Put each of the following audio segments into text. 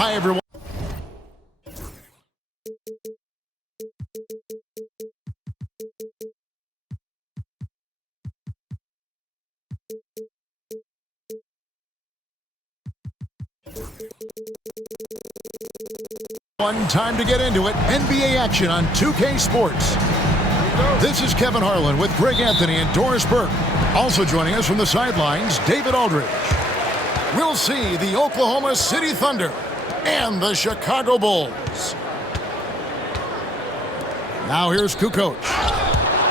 Hi, everyone. One time to get into it. NBA action on 2K Sports. This is Kevin Harlan with Greg Anthony and Doris Burke. Also joining us from the sidelines, David Aldridge. We'll see the Oklahoma City Thunder and the Chicago Bulls. Now here's Kukoc.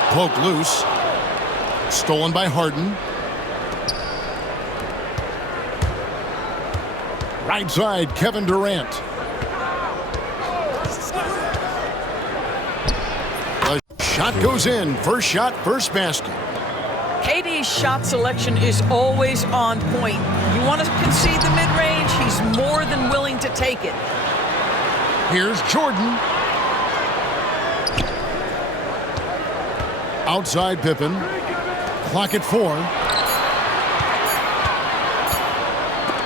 Poke loose. Stolen by Harden. Right side, Kevin Durant. The shot goes in. First shot, first basket. KD's shot selection is always on point. You want to concede the mid-range, he's more than willing to take it. Here's Jordan. Outside Pippen. Clock at 4.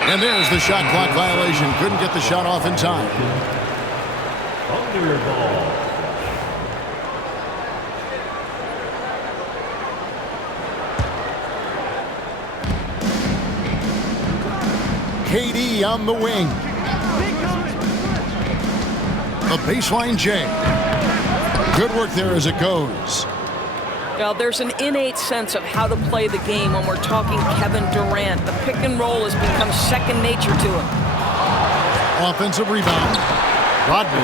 And there's the shot clock violation. Couldn't get the shot off in time. Under ball. KD on the wing. The baseline J. Good work there as it goes. Well, there's an innate sense of how to play the game when we're talking Kevin Durant. The pick and roll has become second nature to him. Offensive rebound. Rodman.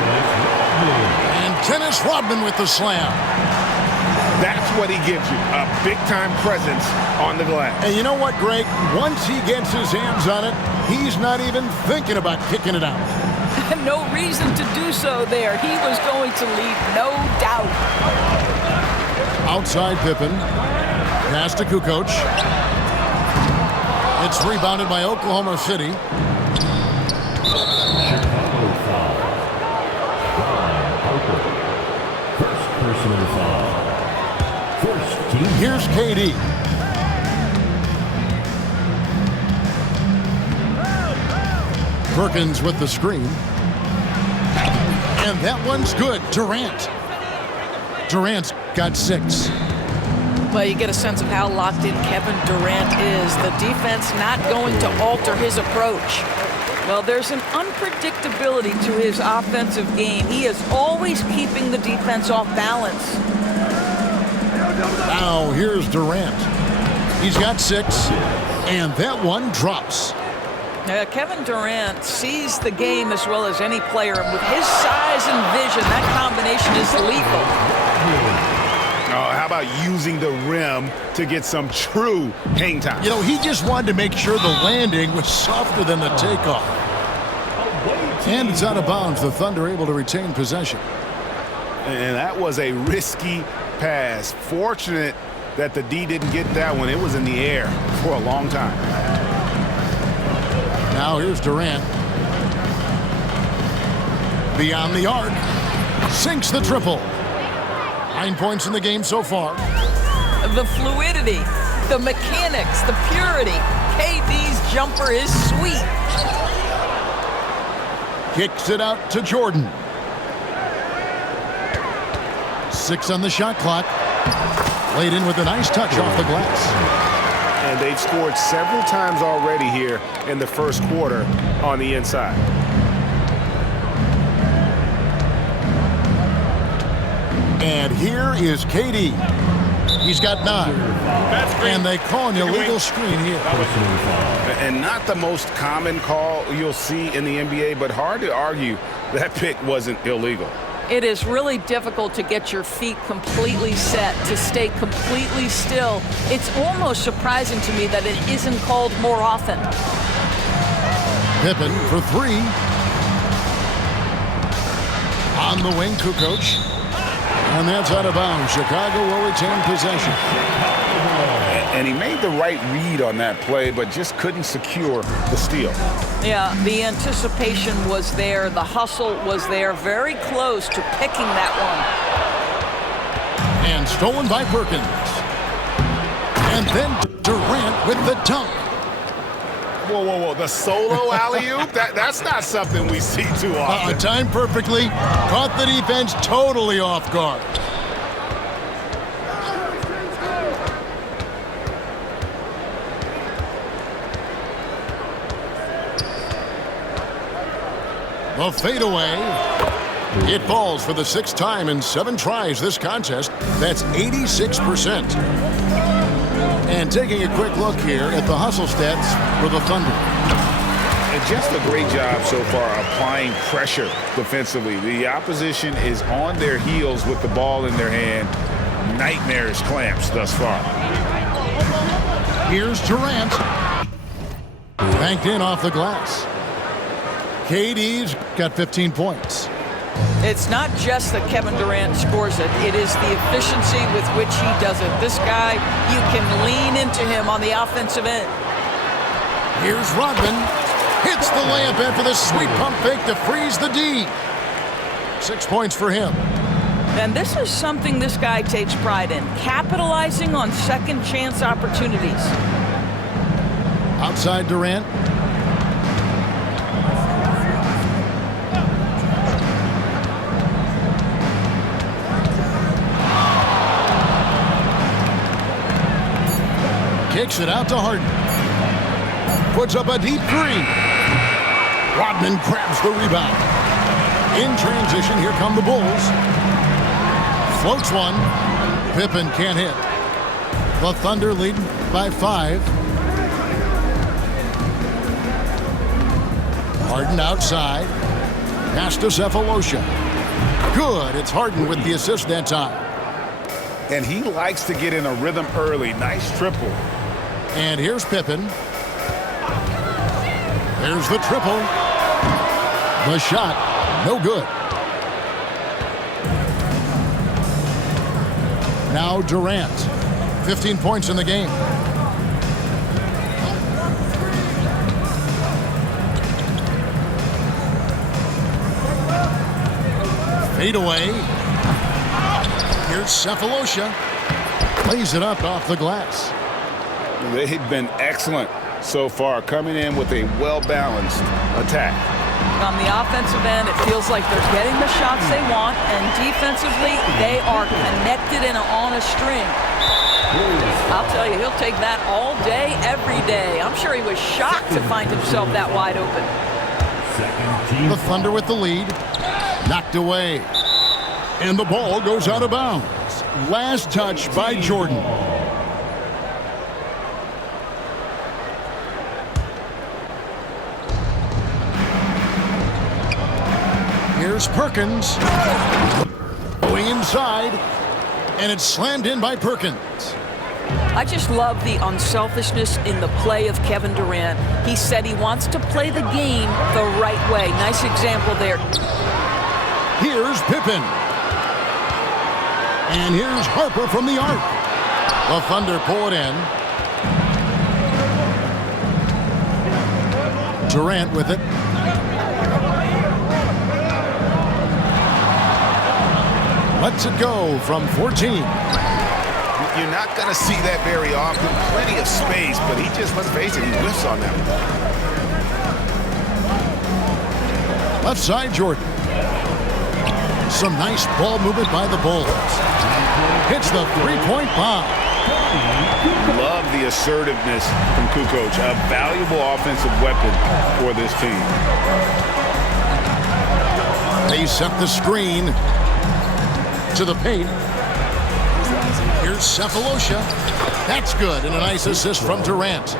And Dennis Rodman with the slam. That's what he gives you, a big-time presence on the glass. And you know what, Greg? Once he gets his hands on it, he's not even thinking about kicking it out. No reason to do so there. He was going to leave, no doubt. Outside Pippen. Pass to Kukoc. It's rebounded by Oklahoma City. Chicago foul. Brian Harper. First personal foul. First team. Here's KD. Perkins with the screen. And that one's good. Durant. Durant's got 6. Well, you get a sense of how locked in Kevin Durant is. The defense not going to alter his approach. Well, there's an unpredictability to his offensive game. He is always keeping the defense off balance. Now here's Durant. He's got 6. And that one drops. Kevin Durant sees the game as well as any player. With his size and vision, that combination is lethal. Oh, how about using the rim to get some true hang time? You know, he just wanted to make sure the landing was softer than the takeoff. And it's out of bounds. The Thunder able to retain possession. And that was a risky pass. Fortunate that the D didn't get that one. It was in the air for a long time. Now here's Durant. Beyond the arc. Sinks the triple. 9 points in the game so far. The fluidity, the mechanics, the purity. KD's jumper is sweet. Kicks it out to Jordan. 6 on the shot clock. Laid in with a nice touch off the glass. And they've scored several times already here in the first quarter on the inside. And here is KD. He's got 9. And they call an illegal screen here. And not the most common call you'll see in the NBA, but hard to argue that pick wasn't illegal. It is really difficult to get your feet completely set, to stay completely still. It's almost surprising to me that it isn't called more often. Pippen for three. On the wing, Kukoc. And that's out of bounds. Chicago will retain possession. And he made the right read on that play, but just couldn't secure the steal. Yeah, the anticipation was there. The hustle was there. Very close to picking that one. And stolen by Perkins. And then Durant with the dunk. Whoa, whoa, whoa. The solo alley-oop? That's not something we see too often. Timed perfectly. Caught the defense totally off guard. The fadeaway. It falls for the 6th time in 7 tries this contest. That's 86%. And taking a quick look here at the hustle stats for the Thunder. And just a great job so far applying pressure defensively. The opposition is on their heels with the ball in their hand. Nightmarish clamps thus far. Here's Durant. Banked in off the glass. KD's got 15 points. It's not just that Kevin Durant scores it. It is the efficiency with which he does it. This guy, you can lean into him on the offensive end. Here's Rodman. Hits the layup after the sweet pump fake to freeze the D. 6 points for him. And this is something this guy takes pride in, capitalizing on second chance opportunities. Outside Durant. Kicks it out to Harden. Puts up a deep three. Rodman grabs the rebound. In transition, here come the Bulls. Floats one. Pippen can't hit. The Thunder lead by 5. Harden outside. Pass to Cephalosha. Good. It's Harden with the assist that time. And he likes to get in a rhythm early. Nice triple. And here's Pippen. There's the triple. The shot, no good. Now Durant, 15 points in the game. Fade away. Here's Cephalosha. Lays it up off the glass. They've been excellent so far, coming in with a well-balanced attack. On the offensive end, it feels like they're getting the shots they want, and defensively, they are connected and on a string. I'll tell you, he'll take that all day, every day. I'm sure he was shocked to find himself that wide open. The Thunder with the lead. Knocked away. And the ball goes out of bounds. Last touch by Jordan. Here's Perkins. Going inside. And it's slammed in by Perkins. I just love the unselfishness in the play of Kevin Durant. He said he wants to play the game the right way. Nice example there. Here's Pippen. And here's Harper from the arc. The Thunder pull it in. Durant with it. Lets it go from 14. You're not going to see that very often. Plenty of space, but he just, let's face it, he whiffs on that one. Left side, Jordan. Some nice ball movement by the Bulls. Hits the three-point bomb. Love the assertiveness from Kukoc. A valuable offensive weapon for this team. They set the screen to the paint. Here's Cephalosha. That's good, and a nice assist from Durant.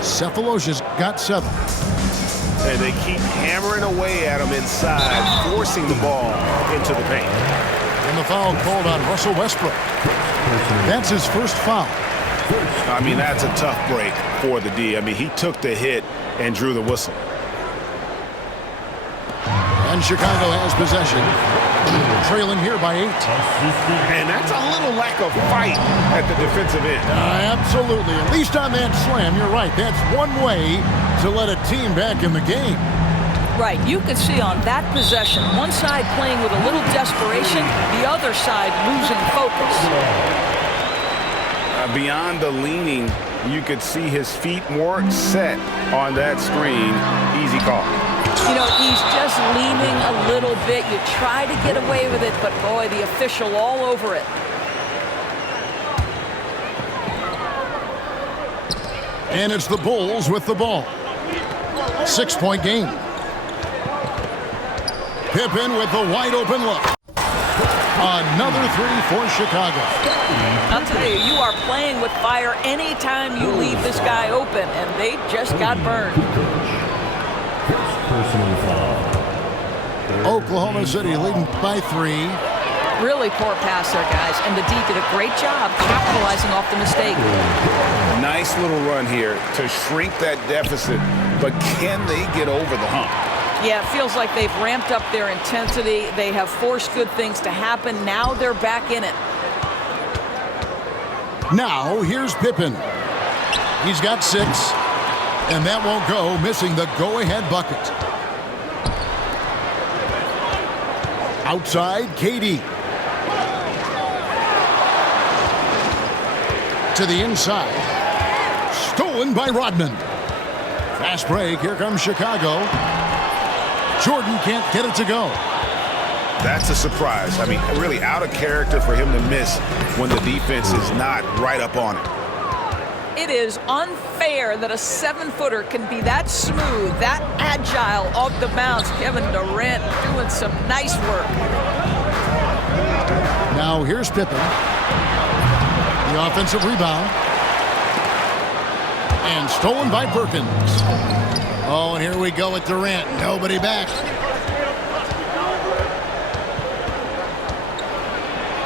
Cephalosha's got 7. And they keep hammering away at him inside, forcing the ball into the paint. And the foul called on Russell Westbrook. That's his first foul. I mean, that's a tough break for the D. I mean, he took the hit and drew the whistle. And Chicago has possession. Trailing here by 8. And that's a little lack of fight at the defensive end. Absolutely. At least on that slam, you're right. That's one way to let a team back in the game. Right, you could see on that possession, one side playing with a little desperation, the other side losing focus. Beyond the leaning, you could see his feet more set on that screen. Easy call. You know, he's just leaning a little bit. You try to get away with it, but boy, the official all over it. And it's the Bulls with the ball. 6-point game. Pippen with the wide open look. Another 3 for Chicago. I'll tell you, you are playing with fire anytime you leave this guy open, and they just got burned. Personal foul. Oklahoma City leading by 3. Really poor pass there, guys, and the D did a great job capitalizing off the mistake. Nice little run here to shrink that deficit, but can they get over the hump? Yeah, it feels like they've ramped up their intensity. They have forced good things to happen. Now they're back in it. Now here's Pippen. He's got 6, and that won't go, missing the go-ahead bucket. Outside, KD. To the inside. Stolen by Rodman. Fast break. Here comes Chicago. Jordan can't get it to go. That's a surprise. I mean, really out of character for him to miss when the defense is not right up on it. It is unfair that a 7-footer can be that smooth, that agile off the bounce. Kevin Durant doing some nice work. Now here's Pippen. The offensive rebound. And stolen by Perkins. Oh, and here we go with Durant. Nobody back.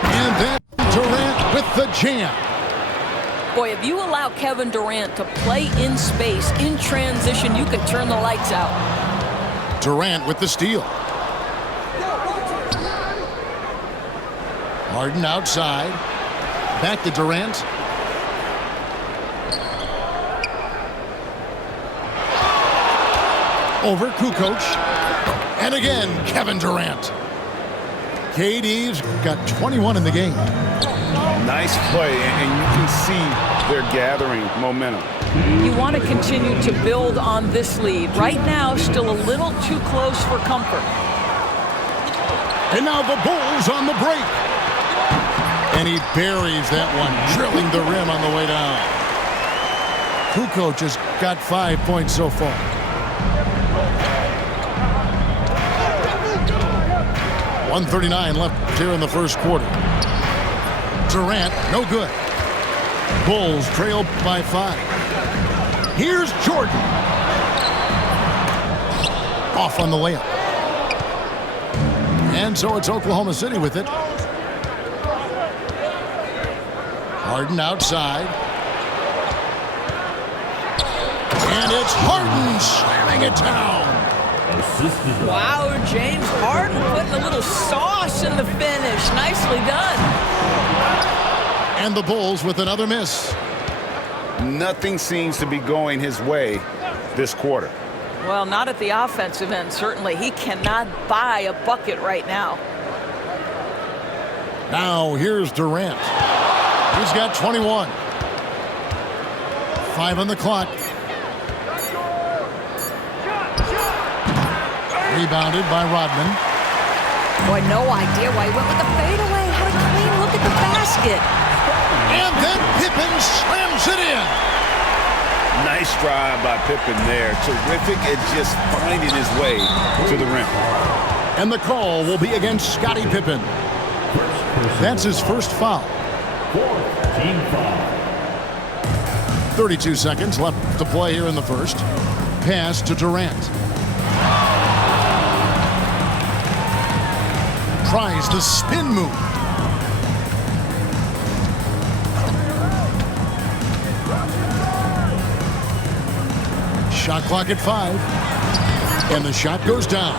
And then Durant with the jam. Boy, if you allow Kevin Durant to play in space, in transition, you could turn the lights out. Durant with the steal. Harden outside. Back to Durant. Over Kukoc. And again, Kevin Durant. KD's got 21 in the game. Nice play, and you can see they're gathering momentum. You want to continue to build on this lead. Right now, still a little too close for comfort. And now the Bulls on the break. And he buries that one, drilling the rim on the way down. Kukoc has got 5 points so far. .139 left here in the first quarter. Durant, no good. Bulls trail by 5. Here's Jordan. Off on the layup. And so it's Oklahoma City with it. Harden outside. And it's Harden slamming it down. Wow, James Harden putting a little sauce in the finish. Nicely done. And the Bulls with another miss. Nothing seems to be going his way this quarter. Well, not at the offensive end, certainly. He cannot buy a bucket right now. Now here's Durant. He's got 21. 5 on the clock. Rebounded by Rodman. Boy, no idea why he went with the fadeaway. Had a clean look at the basket. And then Pippen slams it in. Nice drive by Pippen there. Terrific at just finding his way to the rim. And the call will be against Scottie Pippen. That's his first foul. Team foul. 32 seconds left to play here in the first. Pass to Durant. tries the spin move. Shot clock at 5. And the shot goes down.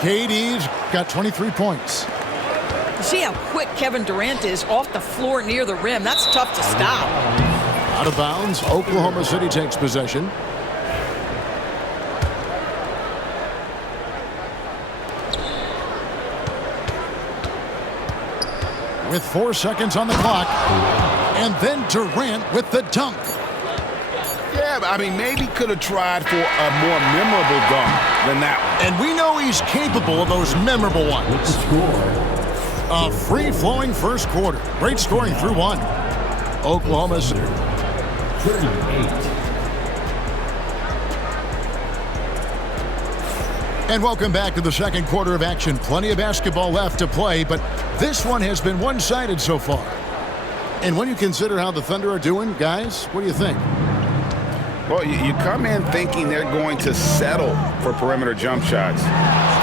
KD's got 23 points. See how quick Kevin Durant is off the floor near the rim. That's tough to stop. Out of bounds, Oklahoma City takes possession. With 4 seconds on the clock. And then Durant with the dunk. Yeah, I mean, maybe could have tried for a more memorable dunk than that one. And we know he's capable of those memorable ones. A free-flowing first quarter. Great scoring through 1. Oklahoma City. 38. And welcome back to the second quarter of action. Plenty of basketball left to play, but this one has been one-sided so far. And when you consider how the Thunder are doing, guys, what do you think? Well, you come in thinking they're going to settle for perimeter jump shots.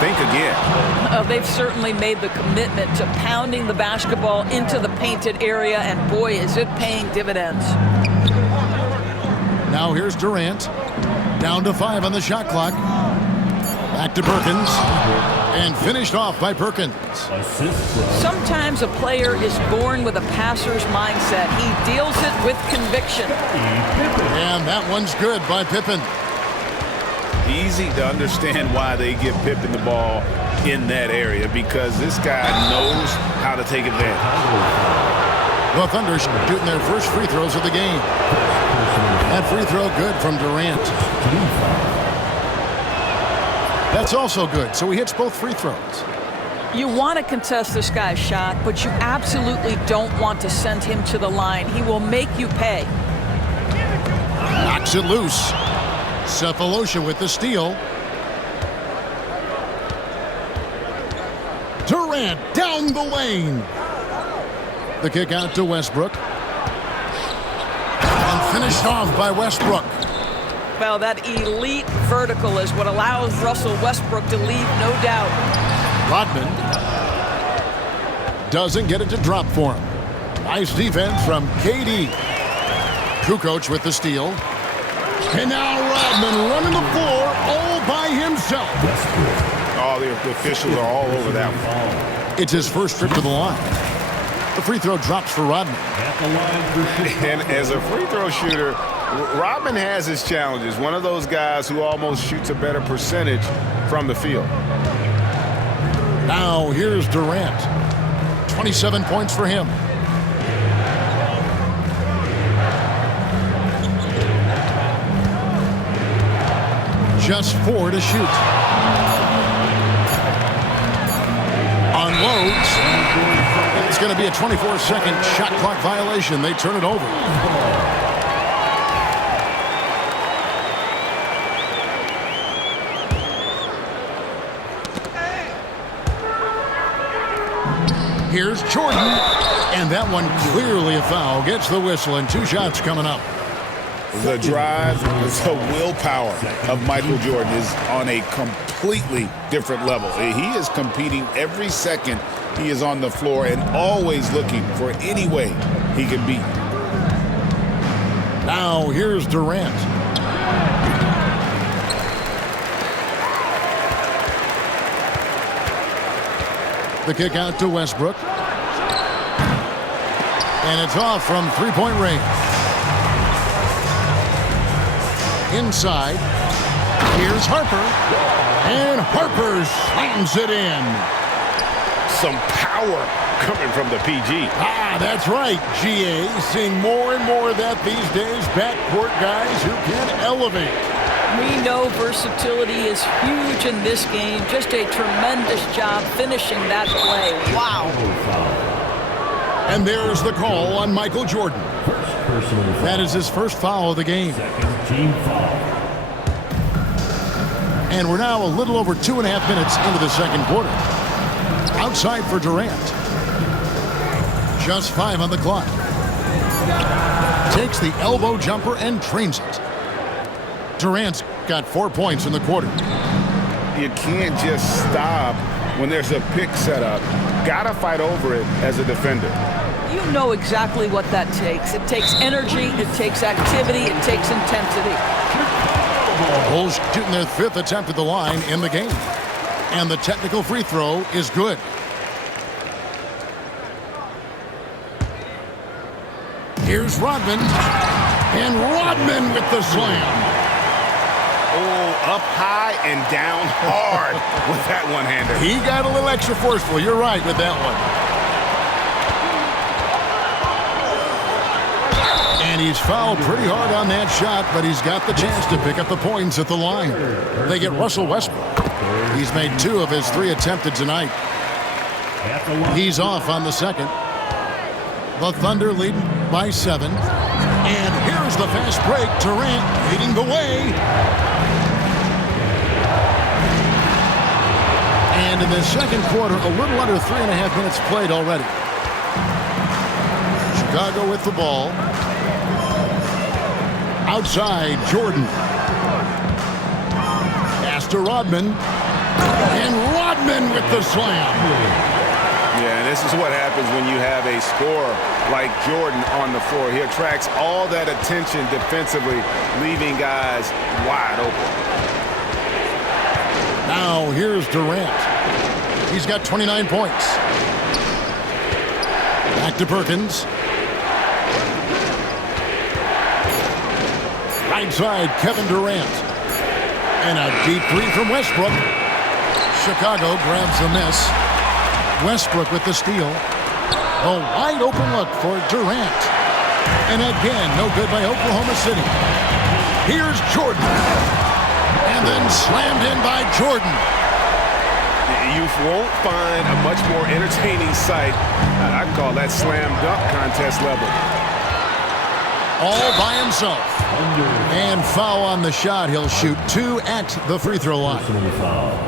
Think again. They've certainly made the commitment to pounding the basketball into the painted area, and boy, is it paying dividends. Now here's Durant. Down to 5 on the shot clock. Back to Perkins. And finished off by Perkins. Sometimes a player is born with a passer's mindset. He deals it with conviction. And that one's good by Pippen. Easy to understand why they give Pippen the ball in that area, because this guy knows how to take advantage. The Thunder shooting their first free throws of the game. That free throw good from Durant. That's also good, so he hits both free throws. You want to contest this guy's shot, but you absolutely don't want to send him to the line. He will make you pay. Knocks it loose. Cephalosha with the steal. Durant down the lane. The kick out to Westbrook. And finished off by Westbrook. Well, that elite vertical is what allows Russell Westbrook to leave, no doubt. Rodman doesn't get it to drop for him. Nice defense from KD. Kukoc with the steal. And now Rodman running the floor all by himself. Oh, the officials are all over that one. It's his first trip to the line. The free throw drops for Rodman. And as a free throw shooter, Rodman has his challenges. One of those guys who almost shoots a better percentage from the field. Now here's Durant. 27 points for him. Just 4 to shoot. Unloads. It's going to be a 24-second shot clock violation. They turn it over. Here's Jordan. And that one clearly a foul. Gets the whistle, and 2 shots coming up. The drive, the willpower of Michael Jordan is on a completely different level. He is competing every second he is on the floor and always looking for any way he can beat. Now here's Durant. The kick out to Westbrook. And it's off from three-point range. Inside. Here's Harper. And Harper slams it in. Some power coming from the PG. Ah, that's right, GA. Seeing more and more of that these days. Backcourt guys who can elevate. We know versatility is huge in this game. Just a tremendous job finishing that play. Wow. And there's the call on Michael Jordan. That is his first foul of the game. Team foul. And we're now a little over 2.5 minutes into the second quarter. Outside for Durant. Just 5 on the clock. Takes the elbow jumper and trains it. Durant's got 4 points in the quarter. You can't just stop when there's a pick set up, gotta fight over it as a defender. You know exactly what that takes. It takes energy, it takes activity, it takes intensity. Bulls shooting their 5th attempt at the line in the game. And the technical free throw is good. Here's Rodman. And Rodman with the slam. Oh, up high and down hard with that one-hander. He got a little extra forceful. You're right with that one. And he's fouled pretty hard on that shot, but he's got the chance to pick up the points at the line. They get Russell Westbrook. He's made 2 of his 3 attempted tonight. He's off on the second. The Thunder leading by 7. And here's the fast break. Durant leading the way. And in the second quarter, a little under 3.5 minutes played already. Chicago with the ball. Outside, Jordan. Pass to Rodman. And Rodman with the slam. Yeah, and this is what happens when you have a scorer like Jordan on the floor. He attracts all that attention defensively, leaving guys wide open. Now here's Durant. He's got 29 points. Back to Perkins. Right side, Kevin Durant. And a deep 3 from Westbrook. Chicago grabs the miss. Westbrook with the steal. A wide open look for Durant. And again, no good by Oklahoma City. Here's Jordan. And then slammed in by Jordan. You won't find a much more entertaining sight. I'd call that slam dunk contest level. All by himself. And foul on the shot. He'll shoot 2 at the free throw line.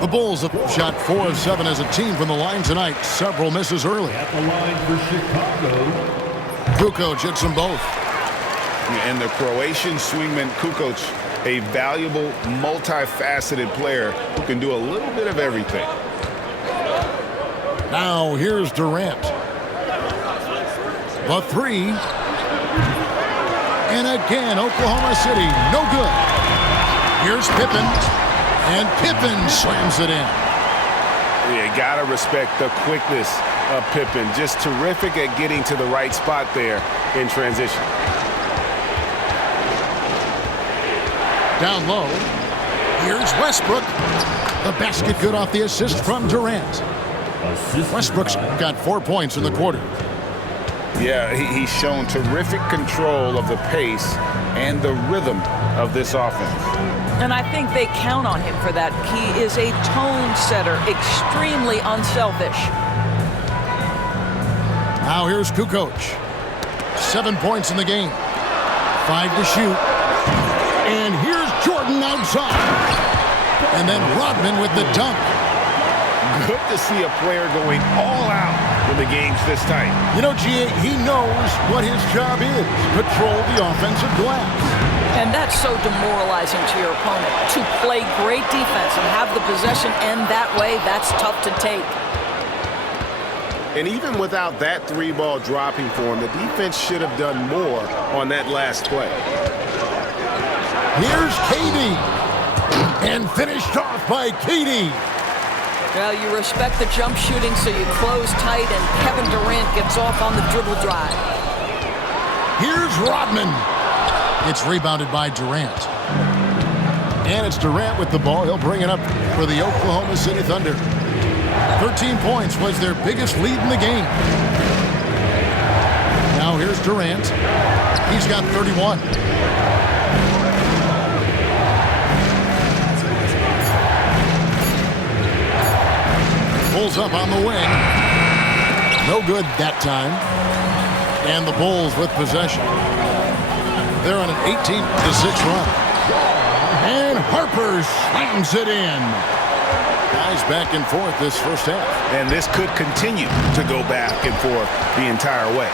The Bulls have shot 4 of 7 as a team from the line tonight. Several misses early. At the line for Chicago, Kukoc hits them both. And the Croatian swingman Kukoc, a valuable, multifaceted player who can do a little bit of everything. Now here's Durant. The 3. And again, Oklahoma City, no good. Here's Pippen. And Pippen slams it in. Yeah, gotta respect the quickness of Pippen. Just terrific at getting to the right spot there in transition. Down low. Here's Westbrook. The basket good off the assist from Durant. Westbrook's got 4 points in the quarter. Yeah, he's shown terrific control of the pace and the rhythm of this offense. And I think they count on him for that. He is a tone setter, extremely unselfish. Now here's Kukoc. 7 points in the game. 5 to shoot. And here's Jordan outside. And then Rodman with the dunk. Good to see a player going all out when the game's this tight. You know, G.A., he knows what his job is. Control the offensive glass. And that's so demoralizing to your opponent. To play great defense and have the possession end that way, that's tough to take. And even without that 3-ball dropping for him, the defense should have done more on that last play. Here's KD. And finished off by KD. Well, you respect the jump shooting, so you close tight, and Kevin Durant gets off on the dribble drive. Here's Rodman. It's rebounded by Durant. And it's Durant with the ball. He'll bring it up for the Oklahoma City Thunder. 13 points was their biggest lead in the game. Now here's Durant. He's got 31. Bulls up on the wing. No good that time. And the Bulls with possession. They're on an 18-6 run. And Harper slams it in. Guys back and forth this first half. And this could continue to go back and forth the entire way.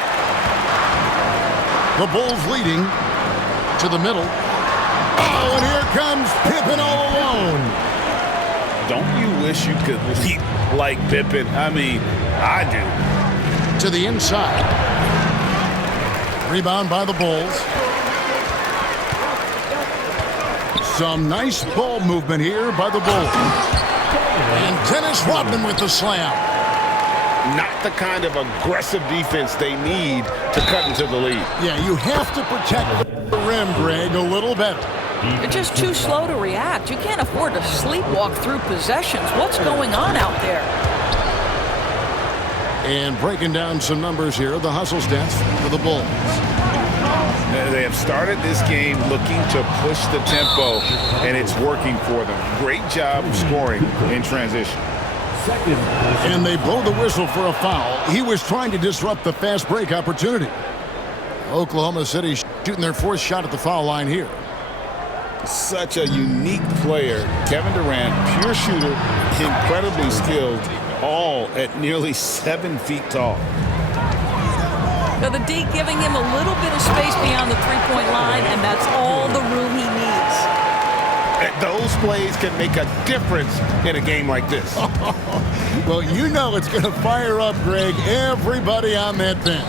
The Bulls leading to the middle. Oh, and here comes Pippen all alone. Don't you wish you could leap like Pippen? I mean, I do. To the inside. Rebound by the Bulls. Some nice ball movement here by the Bulls. And Dennis Rodman with the slam. Not the kind of aggressive defense they need to cut into the lead. Yeah, you have to protect the rim, Greg, a little better. You're just too slow to react. You can't afford to sleepwalk through possessions. What's going on out there? And breaking down some numbers here, the hustle stats for the Bulls. They have started this game looking to push the tempo, and it's working for them. Great job of scoring in transition. And they blow the whistle for a foul. He was trying to disrupt the fast break opportunity. Oklahoma City shooting their fourth shot at the foul line here. Such a unique player. Kevin Durant, pure shooter, incredibly skilled, all at nearly 7 feet tall. So the D giving him a little bit of space beyond the three-point line, and that's all the room he needs. Those plays can make a difference in a game like this. Well, you know it's going to fire up, Greg, everybody on that bench.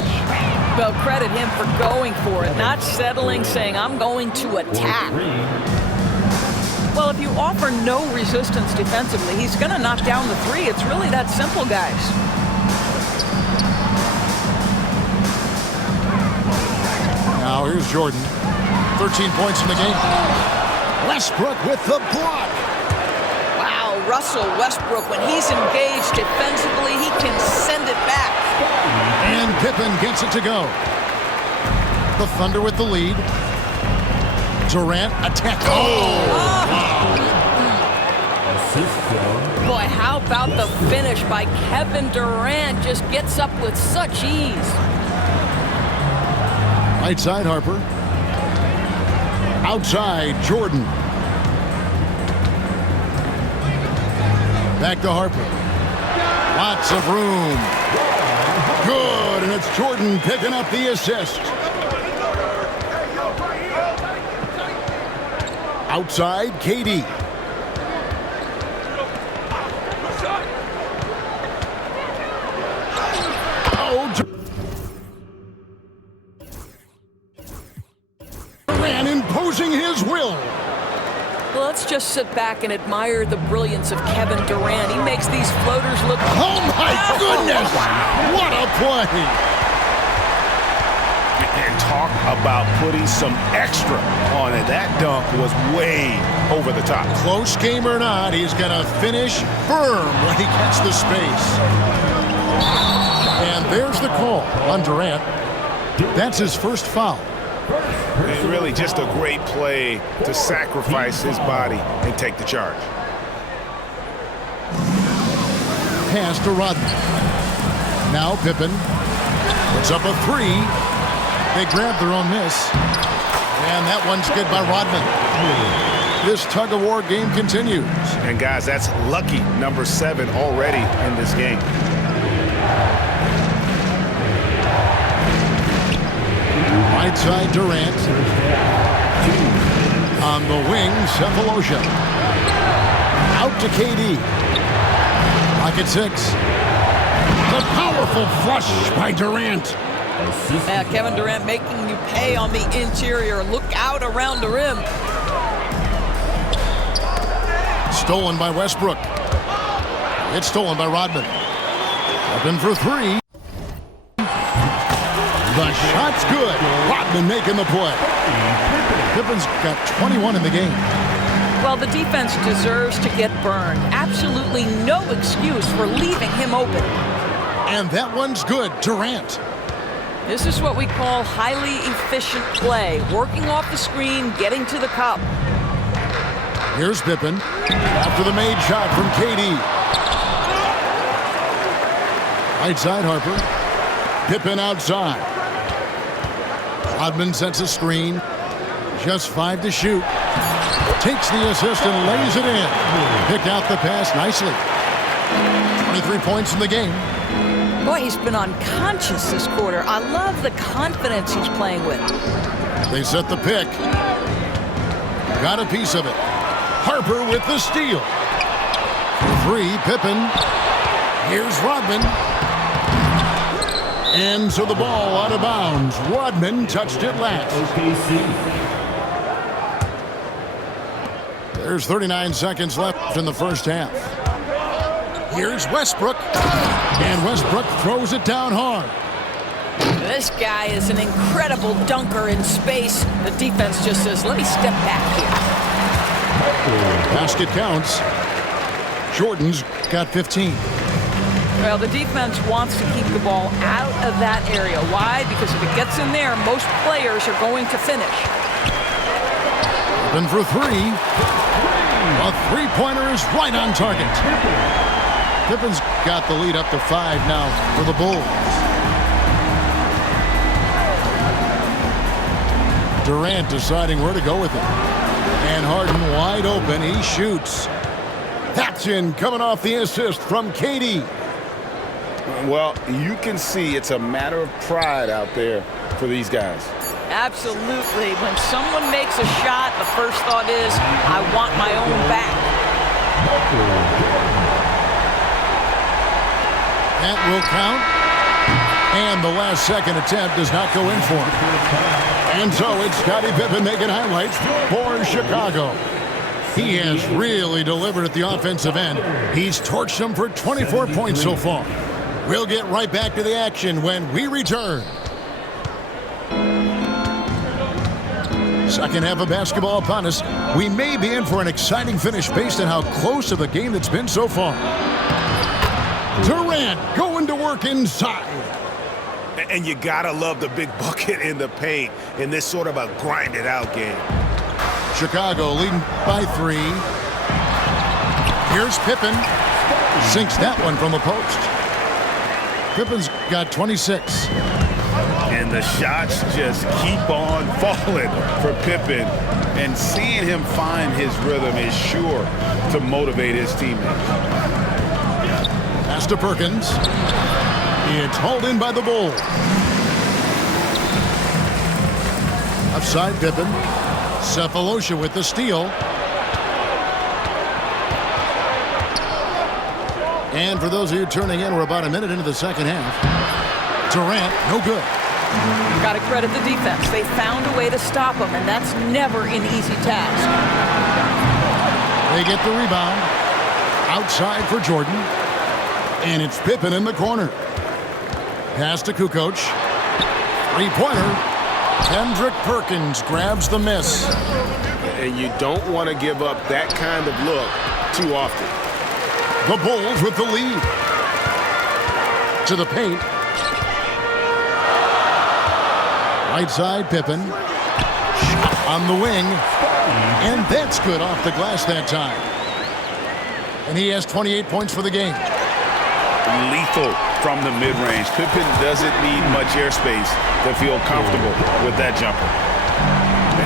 Well, credit him for going for it, not settling, saying, I'm going to attack. Well, if you offer no resistance defensively, he's going to knock down the three. It's really that simple, guys. Now here's Jordan. 13 points in the game. Westbrook with the block. Wow, Russell Westbrook, when he's engaged defensively, he can send it back. And Pippen gets it to go. The Thunder with the lead. Durant attack. Boy, how about the finish by Kevin Durant? Just gets up with such ease. Right side, Harper. Outside, Jordan. Back to Harper. Lots of room. Good, and it's Jordan picking up the assist. Outside, KD. Durant imposing his will. Well, let's just sit back and admire the brilliance of Kevin Durant. He makes these floaters look... Oh, my goodness! What a play! And talk about putting some extra on it. That dunk was way over the top. Close game or not, he's going to finish firm when he gets the space. And there's the call on Durant. That's his first foul. And really just a great play to sacrifice his body and take the charge. Pass to Rodman. Now Pippen puts up a three. They grab their own miss. And that one's good by Rodman. This tug-of-war game continues. And guys, that's lucky number 7 already in this game. Right side, Durant. On the wing, Cephalosha. Out to KD. Pocket 6. The powerful flush by Durant. Yeah, Kevin Durant making you pay on the interior. Look out around the rim. Stolen by Westbrook. It's stolen by Rodman. Up in for 3. The shot's good. Rodman making the play. Pippen's got 21 in the game. Well, the defense deserves to get burned. Absolutely no excuse for leaving him open. And that one's good. Durant. This is what we call highly efficient play. Working off the screen, getting to the cup. Here's Pippen. After the made shot from KD. Right side, Harper. Pippen outside. Rodman sets a screen. Just 5 to shoot. Takes the assist and lays it in. Picked out the pass nicely. 23 points in the game. Boy, he's been unconscious this quarter. I love the confidence he's playing with. They set the pick. Got a piece of it. Harper with the steal. three, Pippen. Here's Rodman. And so the ball out of bounds. Rodman touched it last. There's 39 seconds left in the first half. Here's Westbrook. And Westbrook throws it down hard. This guy is an incredible dunker in space. The defense just says, let me step back here. Basket counts. Jordan's got 15. Well, the defense wants to keep the ball out of that area. Why? Because if it gets in there, most players are going to finish. Open for three. A three-pointer is right on target. Pippen's got the lead up to 5 now for the Bulls. Durant deciding where to go with it. And Harden wide open. He shoots. That's in, coming off the assist from KD. Well, you can see it's a matter of pride out there for these guys. Absolutely. When someone makes a shot, the first thought is, I want my own back. That will count. And the last second attempt does not go in for him. And so it's Scottie Pippen making highlights for Chicago. He has really delivered at the offensive end. He's torched them for 24 points so far. We'll get right back to the action when we return. Second half of basketball upon us. We may be in for an exciting finish based on how close of a game it's been so far. Durant going to work inside. And you gotta love the big bucket in the paint in this sort of a grinded out game. Chicago leading by 3. Here's Pippen. Sinks that one from the post. Pippen's got 26. And the shots just keep on falling for Pippen. And seeing him find his rhythm is sure to motivate his teammates. Pass to Perkins. It's hauled in by the Bulls. Upside Pippen. Cephalosha with the steal. And for those of you turning in, we're about a minute into the second half. Durant, no good. Got to credit the defense. They found a way to stop him, and that's never an easy task. They get the rebound. Outside for Jordan. And it's Pippen in the corner. Pass to Kukoc. Three-pointer. Kendrick Perkins grabs the miss. And you don't want to give up that kind of look too often. The Bulls with the lead. To the paint. Right side, Pippen. Shot on the wing. And that's good off the glass that time. And he has 28 points for the game. Lethal from the mid-range. Pippen doesn't need much airspace to feel comfortable with that jumper.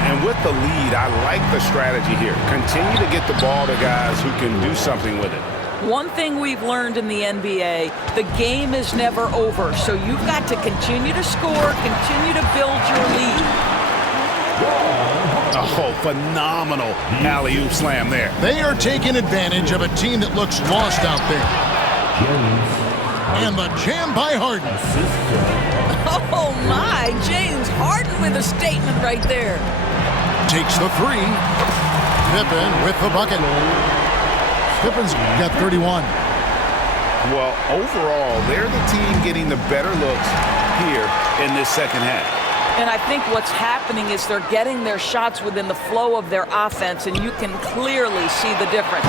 And with the lead, I like the strategy here. Continue to get the ball to guys who can do something with it. One thing we've learned in the NBA, the game is never over. So you've got to continue to score, continue to build your lead. Oh, phenomenal alley-oop slam there. They are taking advantage of a team that looks lost out there. And the jam by Harden. Oh, my. James Harden with a statement right there. Takes the three. Pippen with the bucket. Pippen's got 31. Well, overall, they're the team getting the better looks here in this second half. And I think what's happening is they're getting their shots within the flow of their offense, and you can clearly see the difference.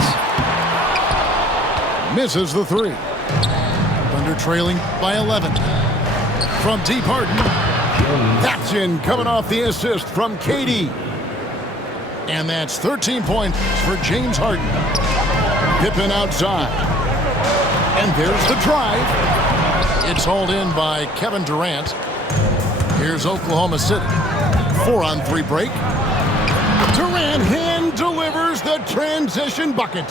Misses the three. Thunder trailing by 11. From deep, Harden. That's in, coming off the assist from KD. And that's 13 points for James Harden. Pippen outside. And there's the drive. It's hauled in by Kevin Durant. Here's Oklahoma City. 4-on-3 break. Durant hand delivers the transition bucket.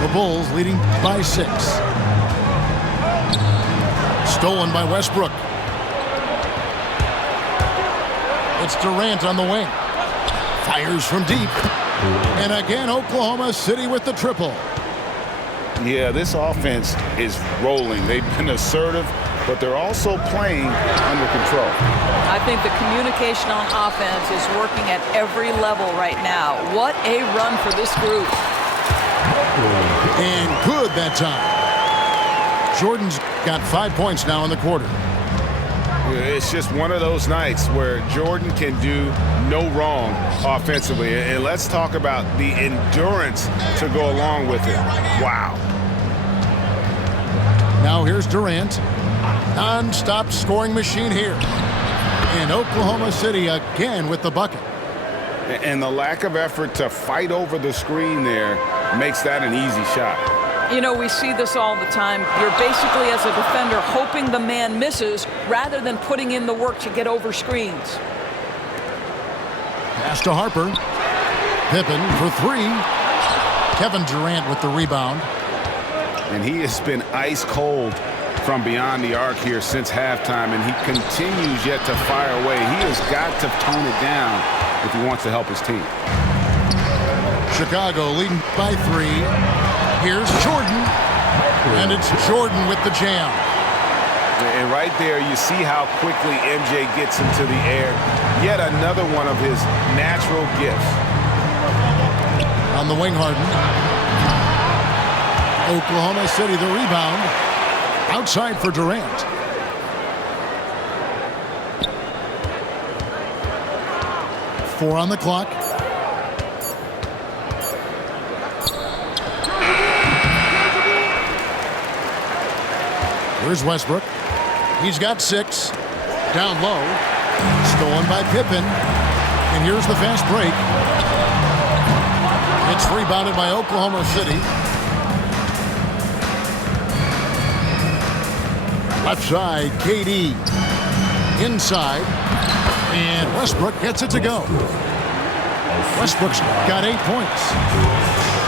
The Bulls leading by 6. Stolen by Westbrook. It's Durant on the wing. Fires from deep. And again, Oklahoma City with the triple. Yeah, this offense is rolling. They've been assertive, but they're also playing under control. I think the communication on offense is working at every level right now. What a run for this group. And good that time. Jordan's got 5 points now in the quarter. It's just one of those nights where Jordan can do no wrong offensively. And let's talk about the endurance to go along with it. Wow. Now here's Durant. Non-stop scoring machine here. And Oklahoma City again with the bucket. And the lack of effort to fight over the screen there makes that an easy shot. You know, we see this all the time. You're basically, as a defender, hoping the man misses rather than putting in the work to get over screens. Pass to Harper. Pippen for three. Kevin Durant with the rebound. And he has been ice cold from beyond the arc here since halftime, and he continues yet to fire away. He has got to tone it down if he wants to help his team. Chicago leading by 3. Here's Jordan. And it's Jordan with the jam. And right there, you see how quickly MJ gets into the air. Yet another one of his natural gifts. On the wing, Harden. Oklahoma City the rebound. Outside for Durant. Four on the clock. Here's Westbrook. He's got 6. Down low. Stolen by Pippen. And here's the fast break. It's rebounded by Oklahoma City. Left side, KD. Inside. And Westbrook gets it to go. Westbrook's got 8 points.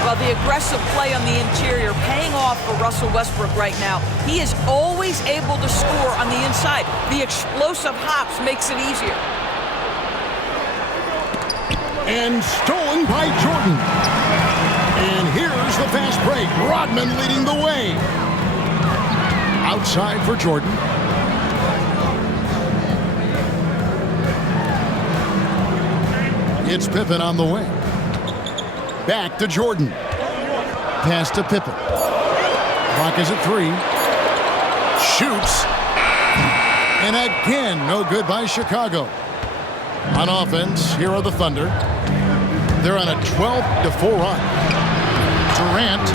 Well, the aggressive play on the interior paying off for Russell Westbrook right now. He is always able to score on the inside. The explosive hops makes it easier. And stolen by Jordan. And here's the fast break. Rodman leading the way. Outside for Jordan. It's Pippen on the wing. Back to Jordan. Pass to Pippen. Clock is at 3. Shoots. And again, no good by Chicago. On offense, here are the Thunder. They're on a 12-4 run. Durant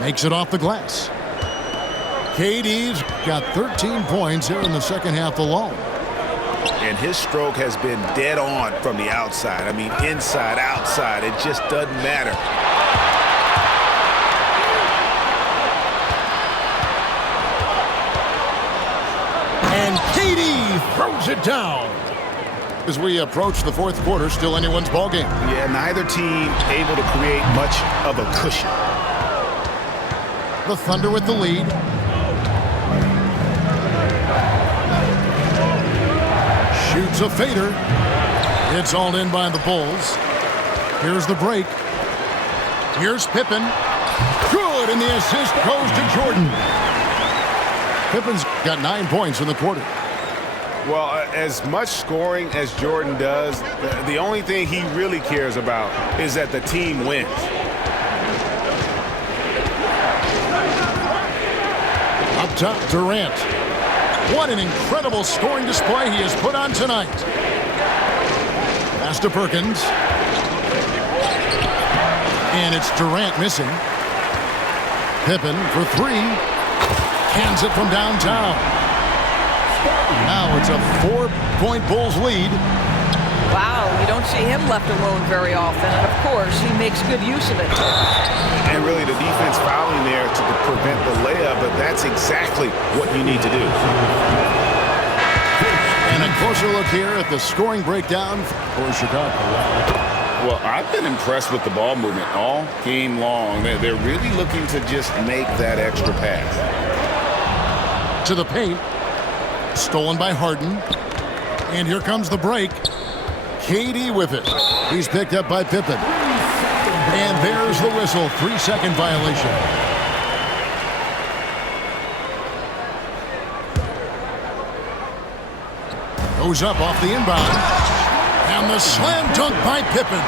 makes it off the glass. KD's got 13 points here in the second half alone. And his stroke has been dead on from the outside. I mean, inside, outside, it just doesn't matter. And KD throws it down. As we approach the fourth quarter, still anyone's ballgame. Yeah, neither team able to create much of a cushion. The Thunder with the lead. Shoots a fader. It's all in by the Bulls. Here's the break. Here's Pippen. Good, and the assist goes to Jordan. Pippen's got 9 points in the quarter. Well, as much scoring as Jordan does, the only thing he really cares about is that the team wins. Up top, Durant. What an incredible scoring display he has put on tonight. Pass to Perkins. And it's Durant missing. Pippen for 3. Cans it from downtown. Now it's a 4-point Bulls lead. Wow, you don't see him left alone very often. And, of course, he makes good use of it. And really, the defense fouling there to prevent the layup, but that's exactly what you need to do. And a closer look here at the scoring breakdown for Chicago. Well, I've been impressed with the ball movement all game long. They're really looking to just make that extra pass. To the paint. Stolen by Harden. And here comes the break. KD with it. He's picked up by Pippen. And there's the whistle. 3-second violation. Goes up off the inbound. And the slam dunk by Pippen.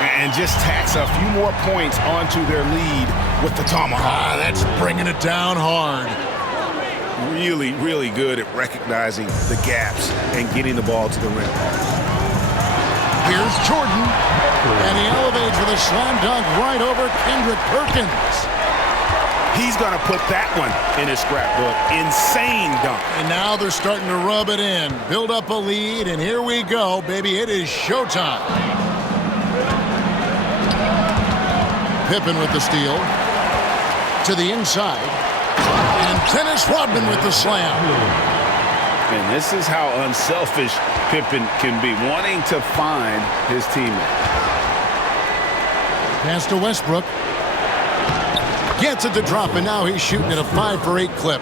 And just tacks a few more points onto their lead with the tomahawk. That's bringing it down hard. Really, really good at recognizing the gaps and getting the ball to the rim. Here's Jordan. And he elevates with a slam dunk right over Kendrick Perkins. He's going to put that one in his scrapbook. Insane dunk. And now they're starting to rub it in. Build up a lead, and here we go, baby. It is showtime. Pippen with the steal. To the inside. And Dennis Rodman with the slam. And this is how unselfish Pippen can be, wanting to find his teammate. Pass to Westbrook. Gets it to drop, and now he's shooting at a 5-for-8 clip.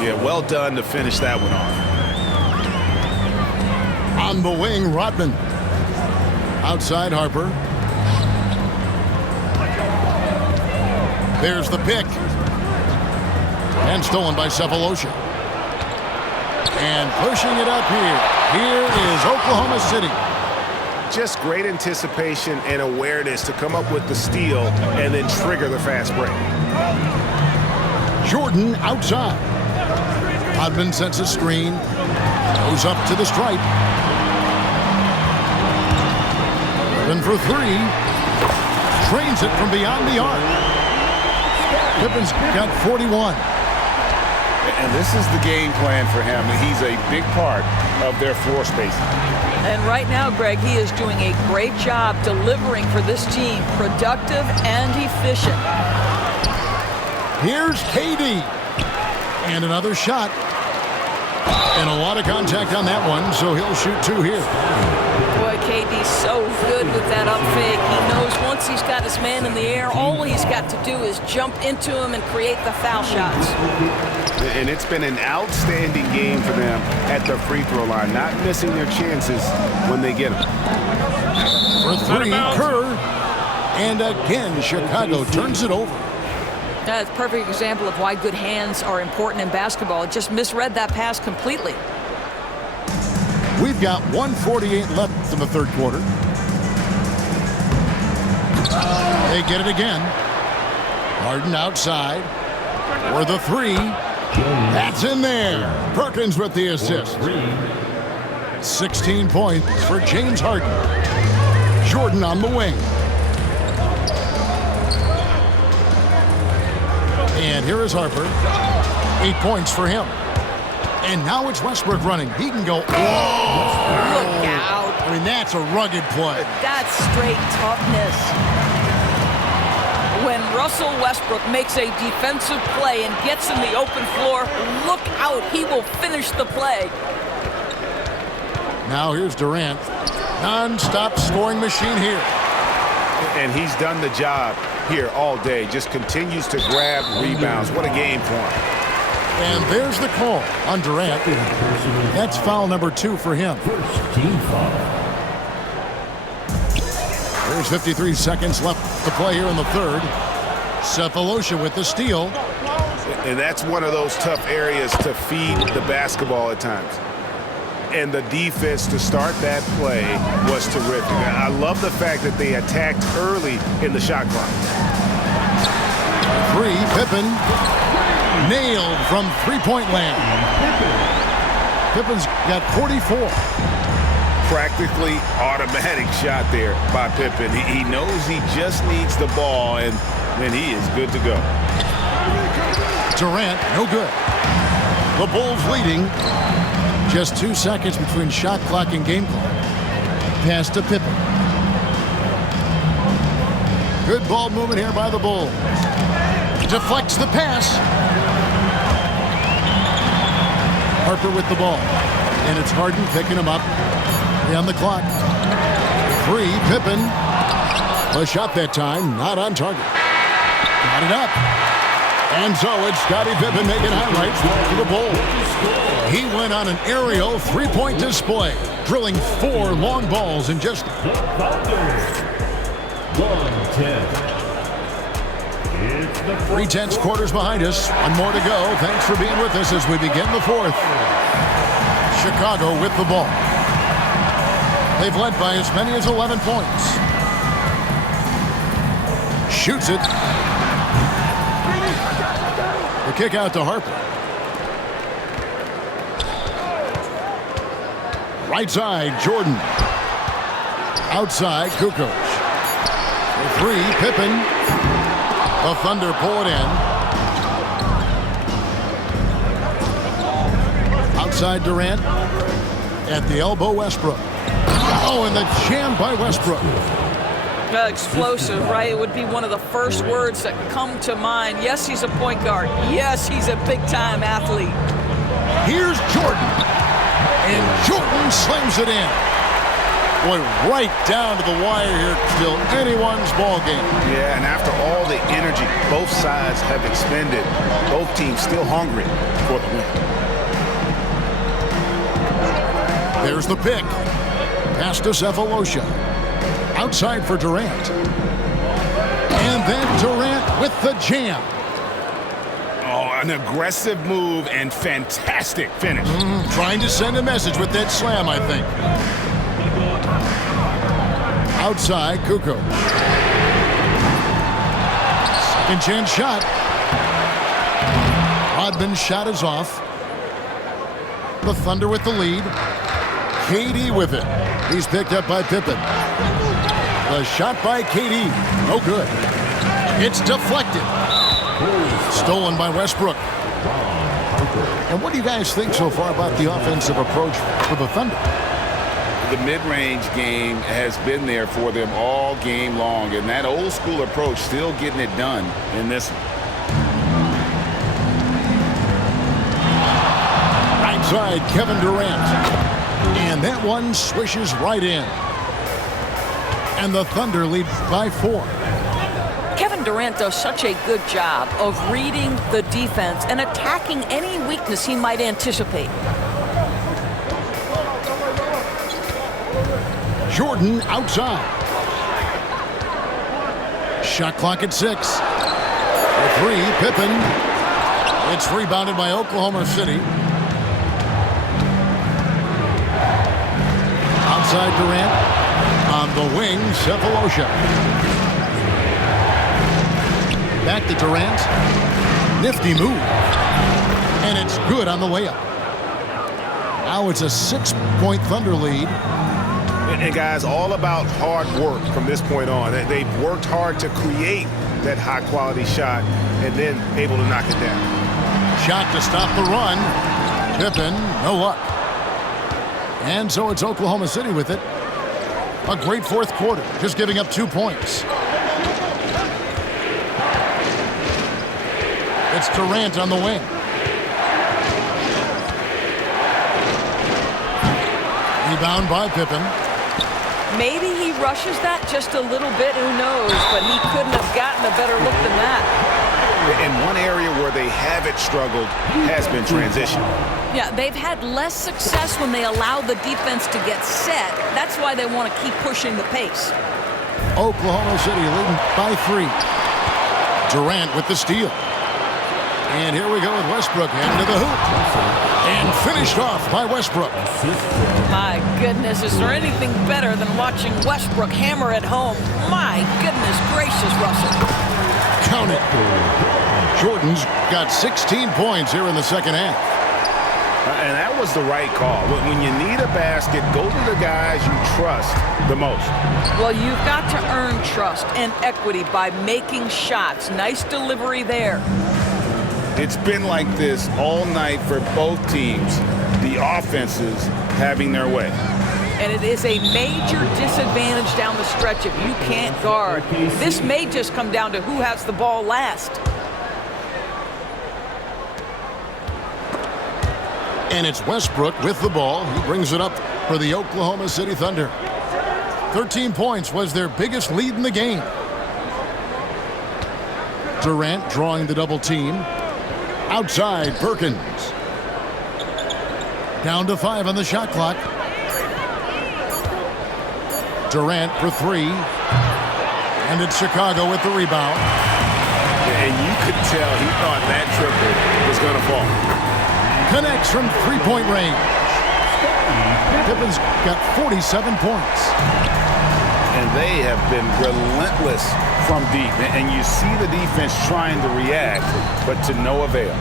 Yeah, well done to finish that one off. On the wing, Rodman. Outside Harper. There's the pick. And stolen by Sefolosha. And pushing it up here. Here is Oklahoma City. Just great anticipation and awareness to come up with the steal and then trigger the fast break. Jordan outside. Rodman sets a screen. Goes up to the stripe. Pippen for three. Trains it from beyond the arc. Pippen's got 41. And this is the game plan for him. He's a big part of their floor spacing. And right now, Greg, he is doing a great job delivering for this team. Productive and efficient. Here's KD. And another shot. And a lot of contact on that one, so he'll shoot two here. Boy, KD's so good with that up fake. He knows once he's got his man in the air, all he's got to do is jump into him and create the foul shots. And it's been an outstanding game for them at the free throw line, not missing their chances when they get them. For three, Kerr. And again, Chicago turns it over. That's a perfect example of why good hands are important in basketball. It just misread that pass completely. We've got 1:48 left in the third quarter. They get it again. Harden outside. For the three. That's in there. Perkins with the assist. 16 points for James Harden. Jordan on the wing. And here is Harper. 8 points for him. And now it's Westbrook running. He can go. Whoa. Look out. I mean, that's a rugged play. That's straight toughness. When Russell Westbrook makes a defensive play and gets in the open floor, look out. He will finish the play. Now here's Durant. Non-stop scoring machine here. And he's done the job here all day. Just continues to grab rebounds. What a game for him. And there's the call on Durant. That's foul number 2 for him. Team foul. There's 53 seconds left to play here in the third. Sefolosha with the steal. And that's one of those tough areas to feed the basketball at times. And the defense to start that play was terrific. I love the fact that they attacked early in the shot clock. 3, Pippen. Nailed from three-point land. Pippen's got 44. Practically automatic shot there by Pippen. He knows he just needs the ball, and then he is good to go. Durant, no good. The Bulls leading. Just 2 seconds between shot clock and game clock. Pass to Pippen. Good ball movement here by the Bulls. Deflects the pass. Harper with the ball. And it's Harden picking him up. On the clock. 3, Pippen. A shot that time, not on target. Got it up. And so it's Scottie Pippen making highlights for the Bulls. He went on an aerial three-point display, drilling 4 long balls in just... 1-10. It's the 3/10 quarters behind us. One more to go. Thanks for being with us as we begin the fourth. Chicago with the ball. They've led by as many as 11 points. Shoots it. The kick out to Harper. Right side, Jordan. Outside, Kukoc. For three, Pippen. The Thunder pull it in. Outside Durant. At the elbow, Westbrook. Oh, and the jam by Westbrook. Explosive, right? It would be one of the first words that come to mind. Yes, he's a point guard. Yes, he's a big-time athlete. Here's Jordan. And Jordan slams it in. Boy, right down to the wire here. Still anyone's ball game. Yeah, and after all the energy both sides have expended, both teams still hungry for the win. There's the pick. Pass to Sefolosha. Outside for Durant. And then Durant with the jam. Oh, an aggressive move and fantastic finish. Trying to send a message with that slam, I think. Outside, Kukoc. Second chance shot. Rodman's shot is off. The Thunder with the lead. KD with it. He's picked up by Pippen. The shot by KD. No good. It's deflected. Stolen by Westbrook. And what do you guys think so far about the offensive approach for the Thunder? The mid-range game has been there for them all game long, and that old school approach still getting it done in this one. Right side, Kevin Durant. And that one swishes right in. And the Thunder lead by 4. Kevin Durant does such a good job of reading the defense and attacking any weakness he might anticipate. Jordan outside. Shot clock at 6. For three, Pippen. It's rebounded by Oklahoma City. Outside Durant. On the wing, Sefolosha. Back to Durant. Nifty move. And it's good on the layup. Now it's a 6-point Thunder lead. And guys, all about hard work from this point on. They've worked hard to create that high-quality shot and then able to knock it down. Shot to stop the run. Pippen, no luck. And so it's Oklahoma City with it. A great fourth quarter, just giving up 2 points. It's Durant on the wing. Rebound by Pippen. Maybe he rushes that just a little bit, who knows, but he couldn't have gotten a better look than that. And one area where they haven't struggled has been transition. Yeah, they've had less success when they allow the defense to get set. That's why they want to keep pushing the pace. Oklahoma City leading by 3. Durant with the steal. And here we go with Westbrook into the hoop. And finished off by Westbrook. My goodness, is there anything better than watching Westbrook hammer at home? My goodness gracious, Russell. Count it. Jordan's got 16 points here in the second half. And that was the right call. When you need a basket, go to the guys you trust the most. Well, you've got to earn trust and equity by making shots. Nice delivery there. It's been like this all night for both teams, the offenses having their way. And it is a major disadvantage down the stretch if you can't guard. This may just come down to who has the ball last. And it's Westbrook with the ball. He brings it up for the Oklahoma City Thunder. 13 points was their biggest lead in the game. Durant drawing the double team. Outside, Perkins. Down to 5 on the shot clock. Durant for 3. And it's Chicago with the rebound. And you could tell he thought that triple was going to fall. Connects from three-point range. Pippen's got 47 points. And they have been relentless from deep. And you see the defense trying to react, but to no avail.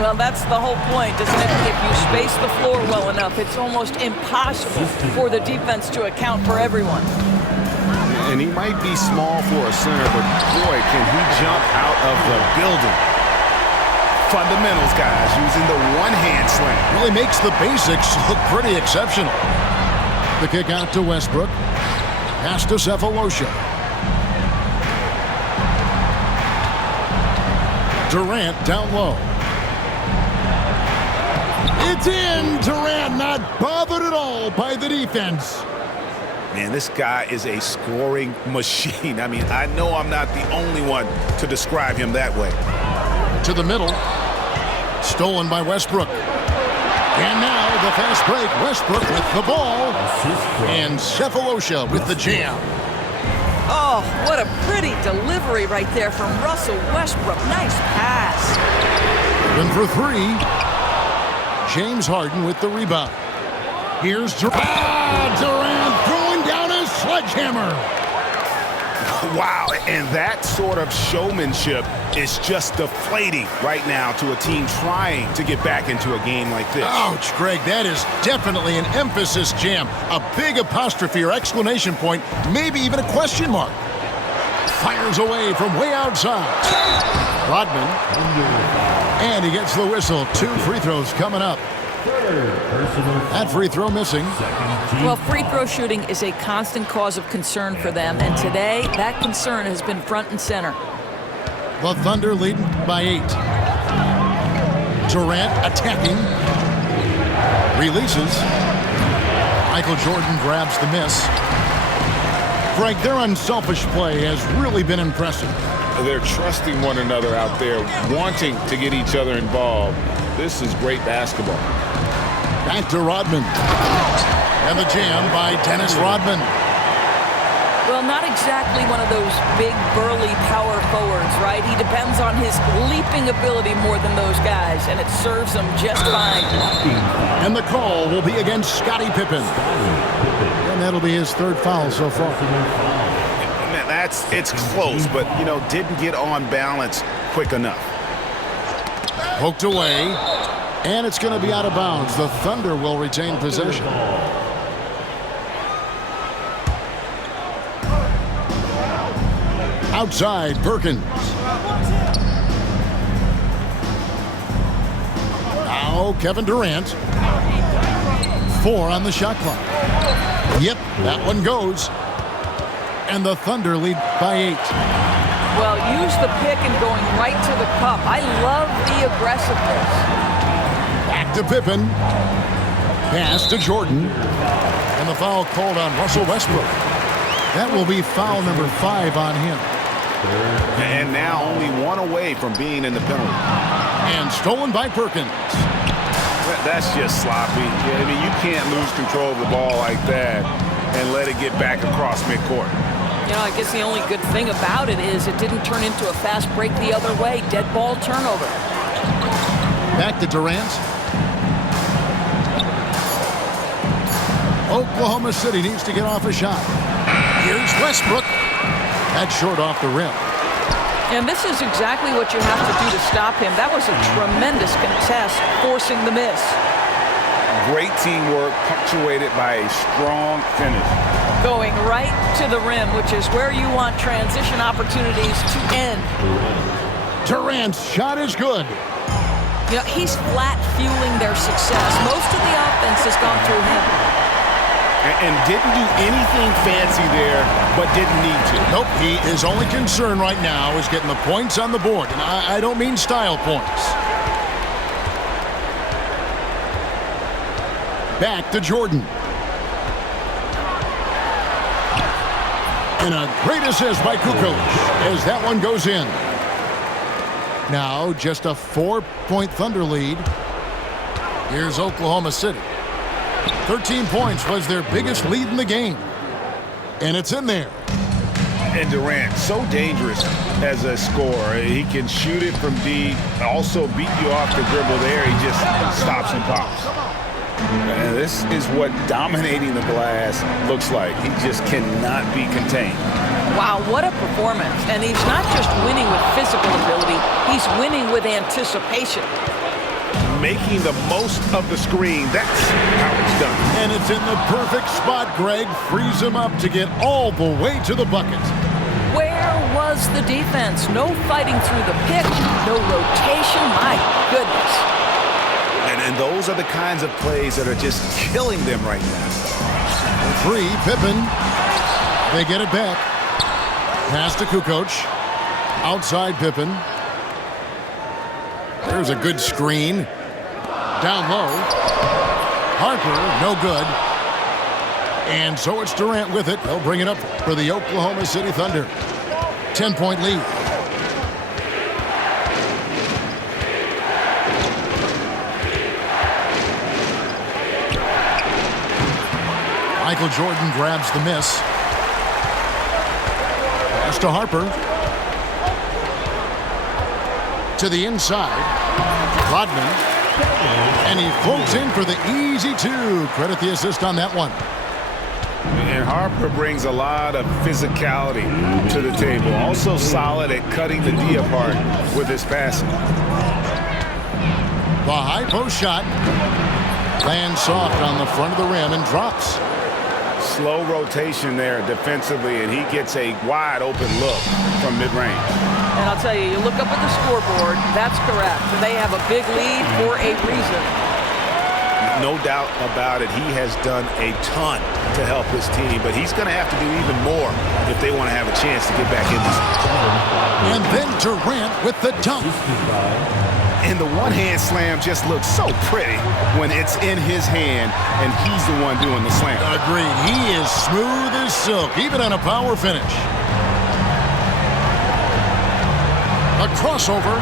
Well, that's the whole point, isn't it? If you space the floor well enough, it's almost impossible for the defense to account for everyone. And he might be small for a center, but boy, can he jump out of the building. Fundamentals, guys, using the one-hand slam. Really makes the basics look pretty exceptional. The kick out to Westbrook. Pass to Sefolosha. Durant down low. It's in. Durant not bothered at all by the defense. Man, this guy is a scoring machine. I mean, I know I'm not the only one to describe him that way. To the middle. Stolen by Westbrook. And now the fast break. Westbrook with the ball. And Sefolosha with the jam. Oh, what a pretty delivery right there from Russell Westbrook. Nice pass. And for three, James Harden with the rebound. Here's Durant. Durant throwing down his sledgehammer. Wow, and that sort of showmanship is just deflating right now to a team trying to get back into a game like this. Ouch, Greg, that is definitely an emphasis jam. A big apostrophe or exclamation point, maybe even a question mark. Fires away from way outside. Rodman. And he gets the whistle. 2 free throws coming up. That free throw missing. Well, free throw shooting is a constant cause of concern for them, and today that concern has been front and center. The Thunder leading by 8. Durant attacking. Releases. Michael Jordan grabs the miss. Greg, their unselfish play has really been impressive. They're trusting one another out there, wanting to get each other involved. This is great basketball. Back to Rodman. And the jam by Dennis Rodman. Well, not exactly one of those big, burly power forwards, right? He depends on his leaping ability more than those guys, and it serves him just fine. And the call will be against Scottie Pippen. And that'll be his 3rd foul so far. Man, it's close, but, you know, didn't get on balance quick enough. Poked away, and it's going to be out of bounds. The Thunder will retain possession. Outside, Perkins. Now Kevin Durant. 4 on the shot clock. Yep, that one goes. And the Thunder lead by 8. Well, use the pick and going right to the cup. I love the aggressiveness. Back to Pippen. Pass to Jordan. And the foul called on Russell Westbrook. That will be foul number 5 on him. And now only 1 away from being in the penalty. And stolen by Perkins. That's just sloppy. I mean, you can't lose control of the ball like that and let it get back across midcourt. You know, I guess the only good thing about it is it didn't turn into a fast break the other way. Dead ball turnover. Back to Durant. Oklahoma City needs to get off a shot. Here's Westbrook. That's short off the rim. And this is exactly what you have to do to stop him. That was a tremendous contest, forcing the miss. Great teamwork, punctuated by a strong finish. Going right to the rim, which is where you want transition opportunities to end. Durant's shot is good. You know, he's flat fueling their success. Most of the offense has gone through him. And didn't do anything fancy there, but didn't need to. Nope, his only concern right now is getting the points on the board. And I don't mean style points. Back to Jordan. And a great assist by Kukoc as that one goes in. Now just a 4-point Thunder lead. Here's Oklahoma City. 13 points was their biggest lead in the game. And it's in there. And Durant, so dangerous as a scorer. He can shoot it from deep, also beat you off the dribble there. He just stops and pops. And this is what dominating the glass looks like. He just cannot be contained. Wow, what a performance. And he's not just winning with physical ability, he's winning with anticipation. Making the most of the screen, that's how it's done. And it's in the perfect spot. Greg frees him up to get all the way to the bucket. Where was the defense? No fighting through the pick, no rotation. My goodness. And those are the kinds of plays that are just killing them right now. 3, Pippen. They get it back. Pass to Kukoc. Outside Pippen. There's a good screen. Down low. Harper, no good. And so it's Durant with it. He'll bring it up for the Oklahoma City Thunder. 10-point lead. Michael Jordan grabs the miss. Pass to Harper. To the inside. Rodman. And he floats in for the easy 2. Credit the assist on that one. And Harper brings a lot of physicality to the table. Also solid at cutting the D apart with his passing. The high post shot. Lands soft on the front of the rim and drops. Slow rotation there defensively, and he gets a wide open look from mid-range. And I'll tell you, you look up at the scoreboard, that's correct. They have a big lead for a reason. No doubt about it, he has done a ton to help his team, but he's going to have to do even more if they want to have a chance to get back in this. And then Durant with the dunk. And the one-hand slam just looks so pretty when it's in his hand and he's the one doing the slam. Agreed. He is smooth as silk, even on a power finish. A crossover.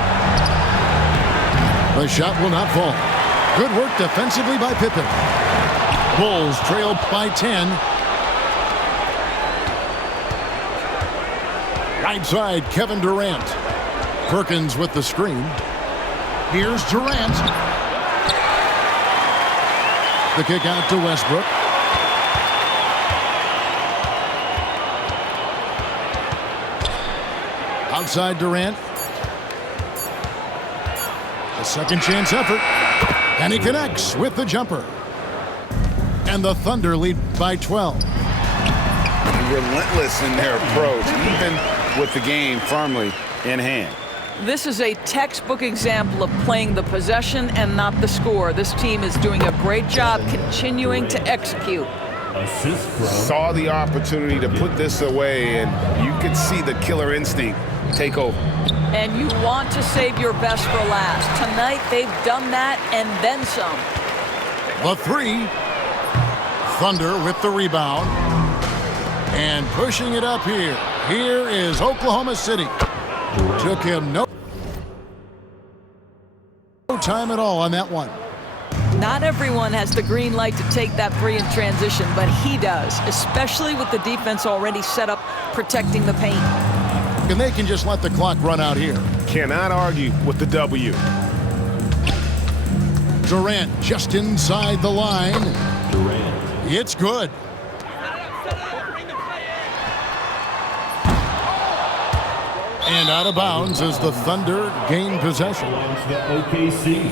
The shot will not fall. Good work defensively by Pippen. Bulls trail by 10. Right side, Kevin Durant. Perkins with the screen. Here's Durant. The kick out to Westbrook. Outside Durant. A second chance effort. And he connects with the jumper. And the Thunder lead by 12. Relentless in their approach, even with the game firmly in hand. This is a textbook example of playing the possession and not the score. This team is doing a great job continuing to execute. Saw the opportunity to put this away, and you could see the killer instinct take over. And you want to save your best for last. Tonight, they've done that and then some. The 3. Thunder with the rebound. And pushing it up here. Here is Oklahoma City. Took him no time at all on that one. Not everyone has the green light to take that 3 in transition, but he does, especially with the defense already set up protecting the paint. And they can just let the clock run out here. Cannot argue with the W. Durant just inside the line. It's good. And out of bounds as the Thunder gain possession. The OKC.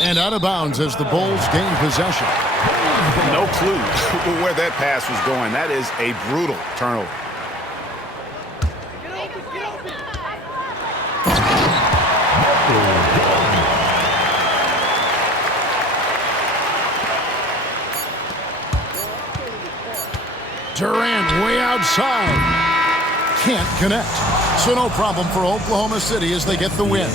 And out of bounds as the Bulls gain possession. No clue where that pass was going. That is a brutal turnover. Durant way outside. Can't connect. So no problem for Oklahoma City as they get the win.